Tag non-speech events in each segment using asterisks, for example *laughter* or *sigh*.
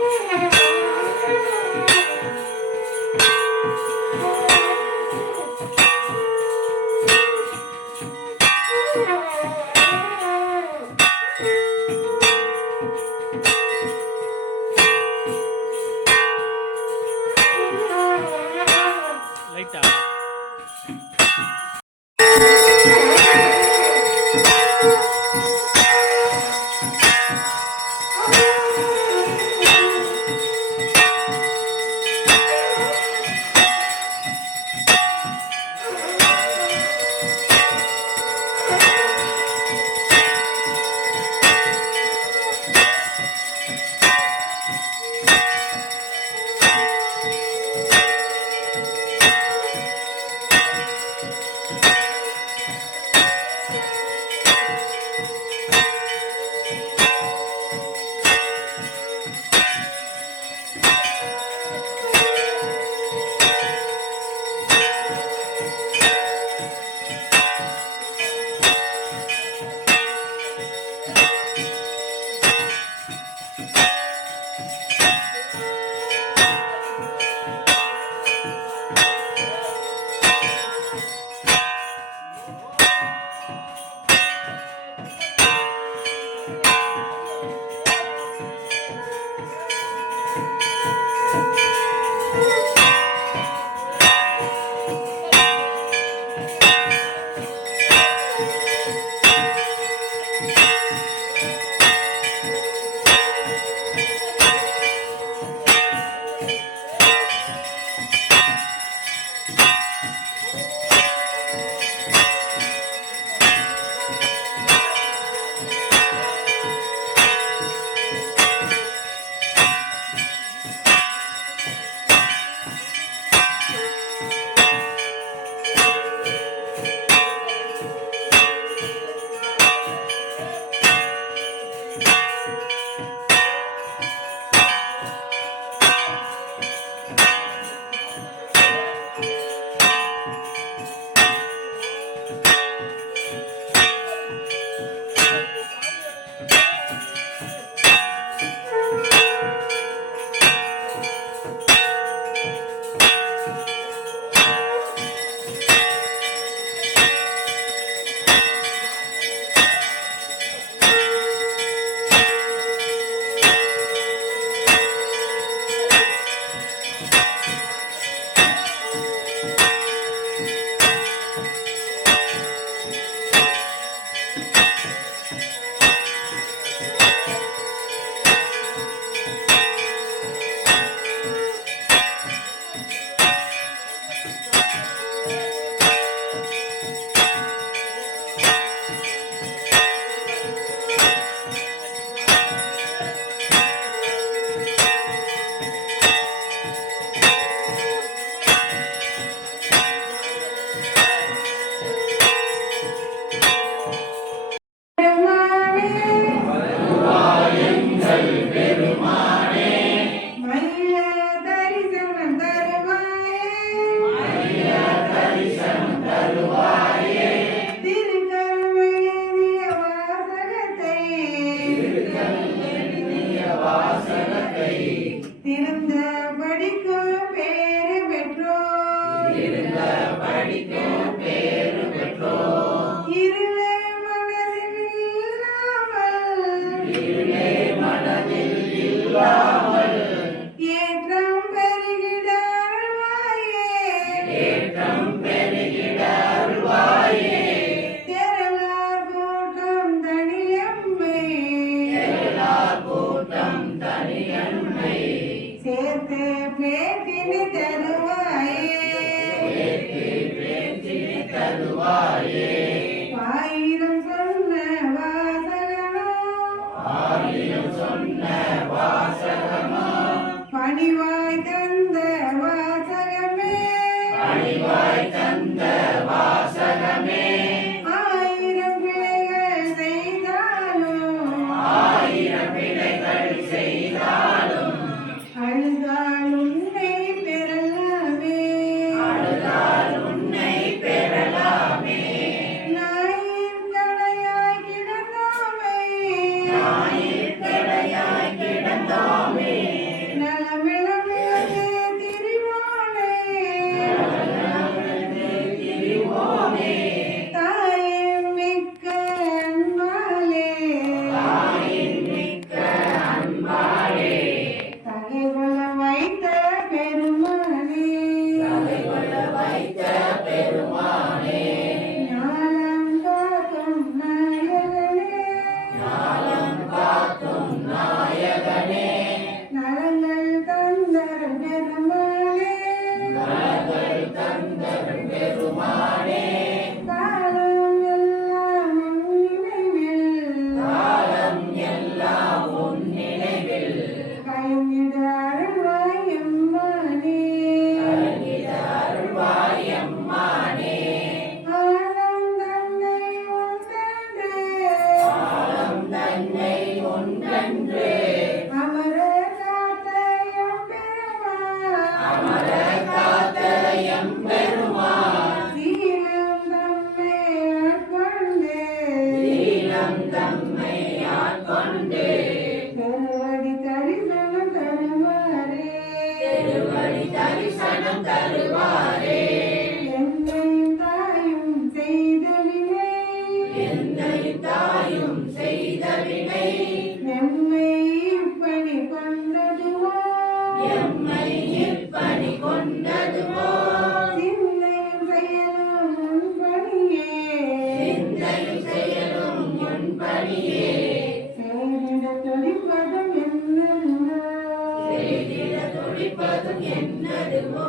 Yeah. *laughs* Parang துடிப்பதும் என்னதுமோ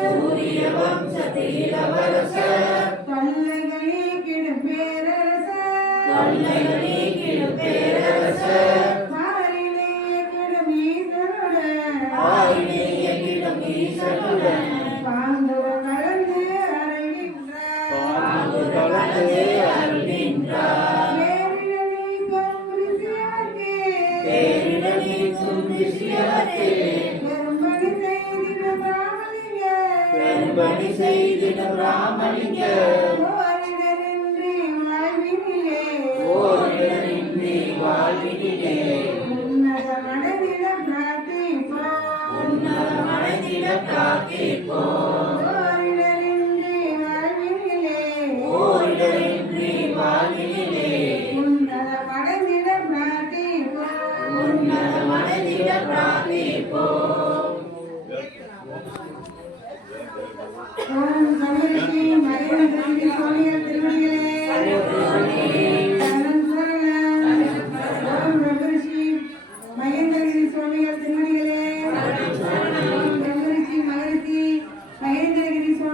சூரிய வம்சத்தில் தொல்லைகளே கிடும் பேரரச தொல்லைகளே மாறிலே கிடும் ஈசனுடன் பாங்குற கலந்து அறைகின்றார் பேரிடலீக்கும் ரிஷியவர்க்கே பணி செய்திடும் ராமலிங்கம்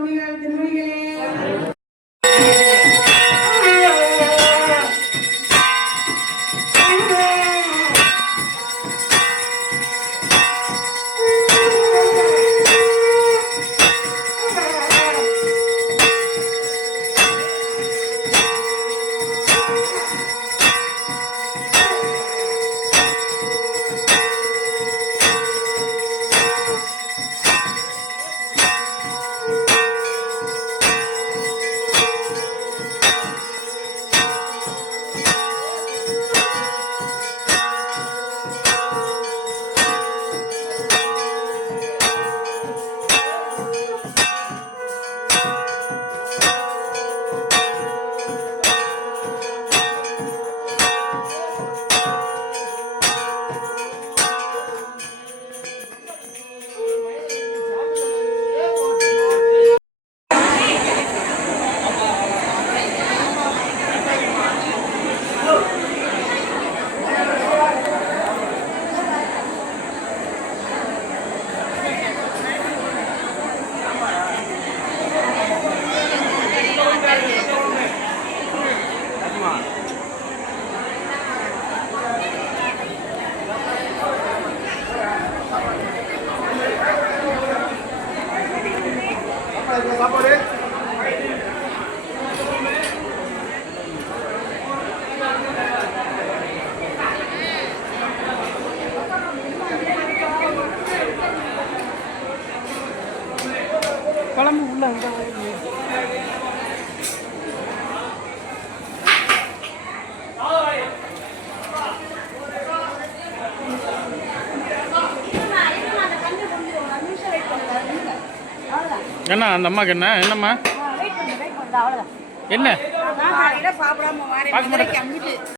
स्वामी குழம்பு உள்ள அங்க என்ன அந்த அம்மாக்கு என்ன? என்னம்மா? என்ன? பார்க்க மாட்டேன்.